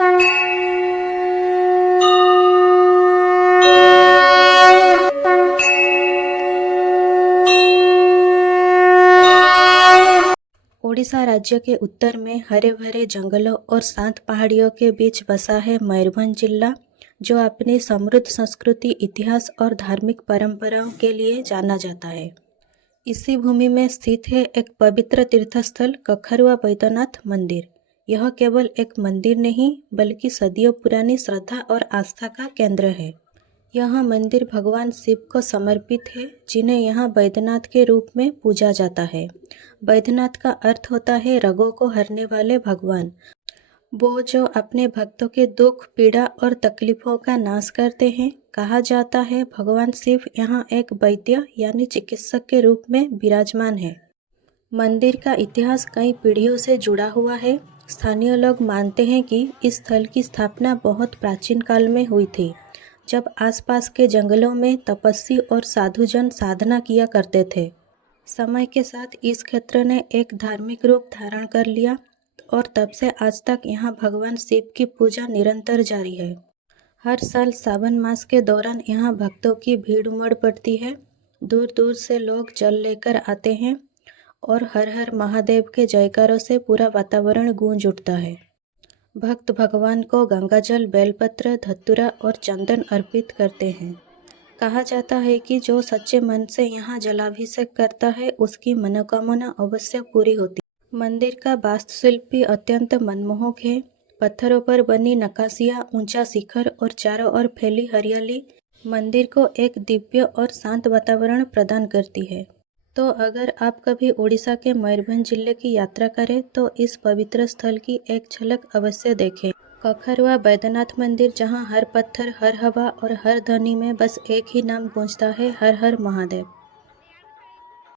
ओडिशा राज्य के उत्तर में हरे भरे जंगलों और शांत पहाड़ियों के बीच बसा है मयूरभंज जिला, जो अपनी समृद्ध संस्कृति, इतिहास और धार्मिक परंपराओं के लिए जाना जाता है। इसी भूमि में स्थित है एक पवित्र तीर्थस्थल कखरुआ बैद्यनाथ मंदिर। यह केवल एक मंदिर नहीं, बल्कि सदियों पुरानी श्रद्धा और आस्था का केंद्र है। यह मंदिर भगवान शिव को समर्पित है, जिन्हें यहाँ बैद्यनाथ के रूप में पूजा जाता है। बैद्यनाथ का अर्थ होता है रोगों को हरने वाले भगवान। वो जो अपने भक्तों के दुख, पीड़ा और तकलीफों का नाश करते हैं। कहा जाता है भगवान शिव यहाँ एक वैद्य यानी चिकित्सक के रूप में विराजमान है। मंदिर का इतिहास कई पीढ़ियों से जुड़ा हुआ है। स्थानीय लोग मानते हैं कि इस स्थल की स्थापना बहुत प्राचीन काल में हुई थी, जब आसपास के जंगलों में तपस्वी और साधुजन साधना किया करते थे। समय के साथ इस क्षेत्र ने एक धार्मिक रूप धारण कर लिया और तब से आज तक यहाँ भगवान शिव की पूजा निरंतर जारी है। हर साल सावन मास के दौरान यहाँ भक्तों की भीड़ उमड़ पड़ती है। दूर दूर से लोग जल लेकर आते हैं और हर हर महादेव के जयकारों से पूरा वातावरण गूंज उठता है। भक्त भगवान को गंगाजल, बेलपत्र, धतूरा और चंदन अर्पित करते हैं। कहा जाता है कि जो सच्चे मन से यहाँ जलाभिषेक करता है, उसकी मनोकामना अवश्य पूरी होती है। मंदिर का वास्तुशिल्प भी अत्यंत मनमोहक है। पत्थरों पर बनी नक्काशियाँ, ऊंचा शिखर और चारों ओर फैली हरियाली मंदिर को एक दिव्य और शांत वातावरण प्रदान करती है। तो अगर आप कभी ओडिशा के मयूरभंज जिले की यात्रा करें तो इस पवित्र स्थल की एक झलक अवश्य देखें। कखरुआ बैद्यनाथ मंदिर, जहां हर पत्थर, हर हवा और हर ध्वनि में बस एक ही नाम गूंजता है, हर हर महादेव।